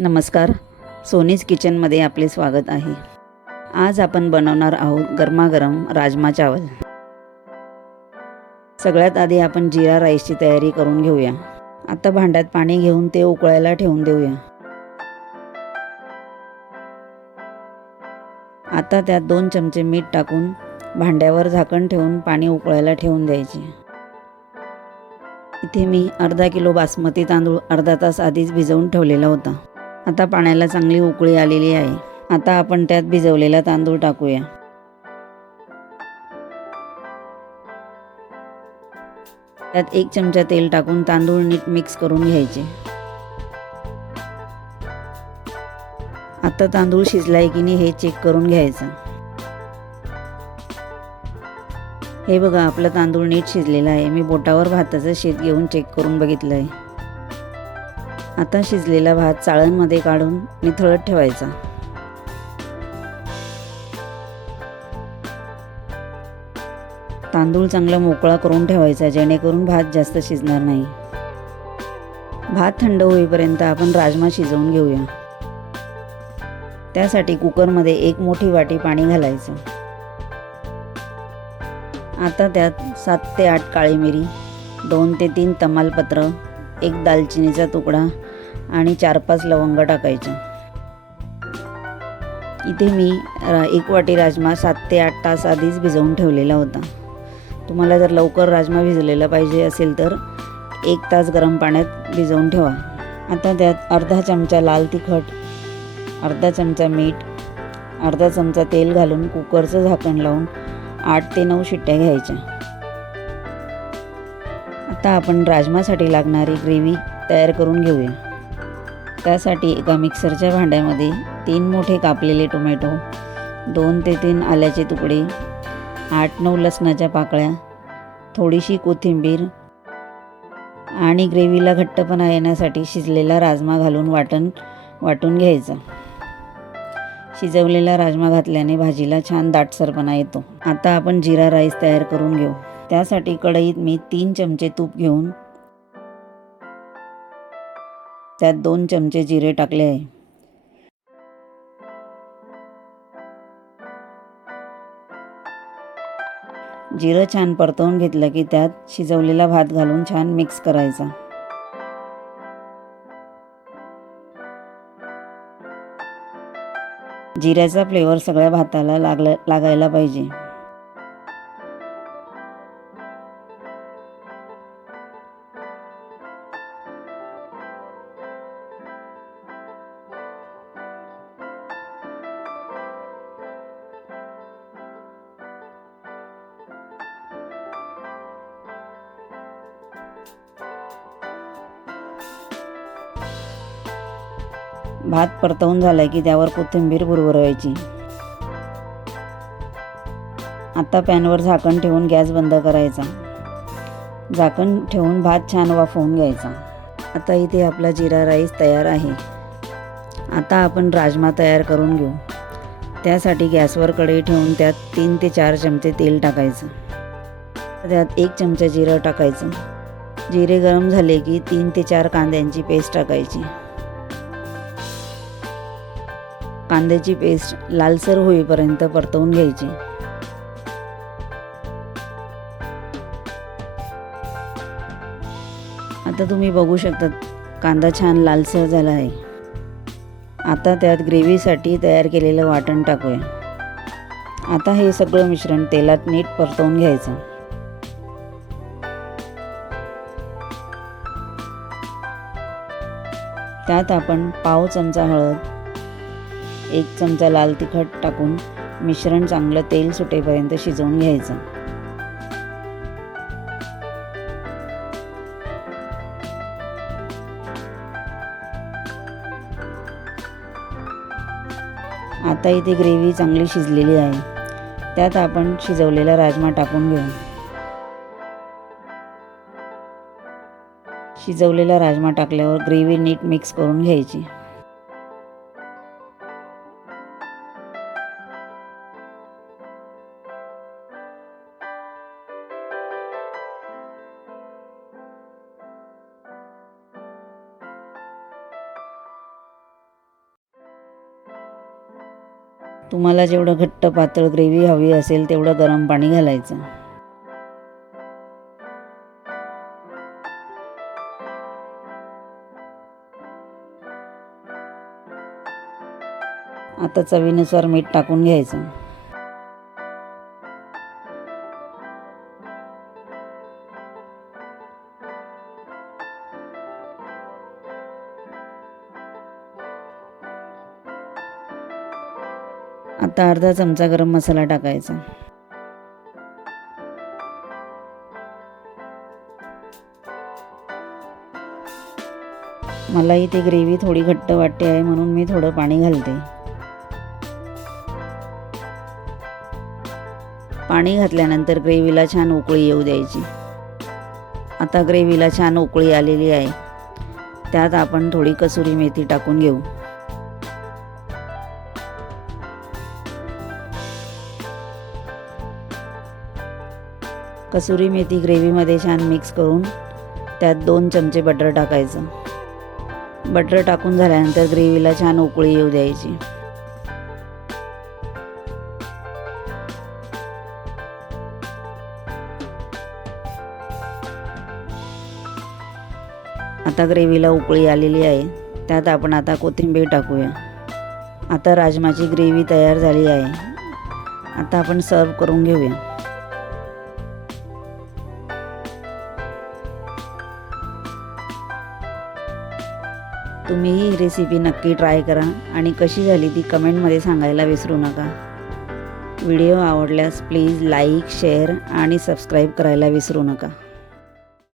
नमस्कार, सोनीज किचनमध्ये आपले स्वागत आहे। आज आपण बनवणार आहोत गरमागरम राजमा चावल। सगळ्यात आधी आपण जीरा राईसची तयारी करून घेऊया। आता भांड्यात पाणी घेऊन ते उकळायला ठेवून देऊया। आता त्यात 2 चमचे मीठ टाकून भांड्यावर झाकण ठेवून पाणी उकळायला ठेवून द्यायचे। इथे मी अर्धा किलो बासमती तांदूळ अर्धा तास आधीच भिजवून ठेवलेला होता। आता पाण्याला चांगली उकळी आलेली आहे। आता आपण त्यात भिजवलेला तांदूळ टाकूया। त्यात 1 चमचा तेल टाकून तांदूळ नीट मिक्स करून घ्यायचे। आता तांदूळ शिजलाय की नाही हे चेक करून घ्यायचं। हे बघा, आपला तांदूळ नीट शिजलेला आहे। मी बोटावर भाताचं शेत घेऊन चेक करून बघितलंय। आता शिजलेला भात चाळणमध्ये काढून निथळत ठेवायचा। तांदूळ चांगला मोकळा करून ठेवायचा जेणेकरून भात जास्त शिजणार नाही। भात थंड होईपर्यंत आपण राजमा शिजवून घेऊया। त्यासाठी कुकरमध्ये 1 मोठी वाटी पाणी घालायचं। आता त्यात 7 ते 8 काळी मिरी, 2 ते 3 तमालपत्र, 1 दालचिनीचा तुकडा आणि 4-5 लवंग टाकायच्या। इथे मी 1 वाटी राजमा 7 ते 8 तास आधीच भिजवून ठेवलेला होता। तुम्हाला जर लवकर राजमा भिजलेला पाहिजे असेल तर 1 तास गरम पाण्यात भिजवून ठेवा। आता त्यात अर्धा चमचा लाल तिखट, अर्धा चमचा मीठ, अर्धा चमचा तेल घालून कुकरचं झाकण लावून 8 ते 9 शिट्ट्या घ्यायच्या। आता आपण राजमासाठी लागणारी ग्रेव्ही तयार करून घेऊया। त्यासाठी एका मिक्सरच्या भांड्यामध्ये 3 मोठे कापलेले टोमॅटो, 2 ते 3 आल्याचे तुकडे, 8-9 लसणाच्या पाकळ्या, थोडीशी कोथिंबीर आणि ग्रेव्हीला घट्टपणा येण्यासाठी शिजलेला राजमा घालून वाटून घ्यायचा। शिजवलेला राजमा घातल्याने भाजीला छान दाटसरपणा येतो। आता आपण जीरा राईस तयार करून घेऊ। त्यासाठी कढईत मी 3 चमचे तूप घेऊन त्यात 2 चमचे जिरे टाकले आहे। जिरं छान परतवून घेतलं की त्यात शिजवलेला भात घालून छान मिक्स करायचा। जिऱ्याचा फ्लेवर सगळ्या भाताला लागायला पाहिजे। भात परतवून झालाय की त्यावर कोथिंबीर भुरभुरवायची। आता पॅनवर झाकण ठेवून गॅस बंद करायचा। झाकण ठेवून भात छान वाफवून घ्यायचा। आता इथे आपला जीरा राईस तयार आहे। आता आपण राजमा तयार करून घेऊ। त्यासाठी गॅसवर कढई ठेवून त्यात 3 ते 4 चमचे तेल टाकायचं। त्यात 1 चमचा जिरं टाकायचं। जिरे गरम झाले की 3 ते 4 कांद्यांची पेस्ट टाकायची। कांद्याची पेस्ट लालसर होईपर्यंत परतवून घ्यायची। आता तुम्ही बघू शकता कांदा छान लालसर झाला आहे। आता त्यात ग्रेव्हीसाठी तयार केलेलं वाटण टाकूया। आता हे सगळं मिश्रण तेलात नीट परतवून घ्यायचं। त्यात आपण पाव चमचा हळद, 1 चमचा लाल तिखट टाकून मिश्रण चांगलं तेल सुटेपर्यंत शिजवून घ्यायचं। आता इथे ग्रेव्ही चांगली शिजलेली आहे। त्यात आपण शिजवलेला राजमा टाकून घेऊ। शिजवलेला राजमा टाकल्यावर ग्रेव्ही नीट मिक्स करून घ्यायची। तुम्हाला जेवढं घट्ट पातळ ग्रेव्ही हवी असेल तेवढं गरम पाणी घालायचं. आता चवीनुसार मीठ टाकून घ्यायचं. आता अर्धा चमचा गरम मसाला टाकायचा. मला इथे ग्रेव्ही थोडी घट्ट वाटते आहे म्हणून मी थोडं पाणी घालते. पाणी घातल्यानंतर ग्रेव्हीला छान उकळी येऊ द्यायची. आता ग्रेव्हीला छान उकळी आलेली आहे. त्यात आपण थोडी कसुरी मेथी टाकून घेऊ. कसुरी मेथी ग्रेव्हीमध्ये छान मिक्स करून त्यात 2 चमचे बटर टाकायचं. बटर टाकून झाल्यानंतर ग्रेव्हीला छान उकळी येऊ द्यायची. आता ग्रेव्हीला उकळी आलेली आहे. त्यात आपण आता कोथिंबीर टाकूया. आता राजमाची ग्रेव्ही तयार झाली आहे. आता आपण सर्व करून घेऊया. तुम्ही ही रेसिपी नक्की ट्राय करा आणि कशी झाली ती कमेंटमध्ये सांगायला विसरू नका. व्हिडिओ आवडल्यास प्लीज लाईक, शेअर आणि सबस्क्राईब करायला विसरू नका.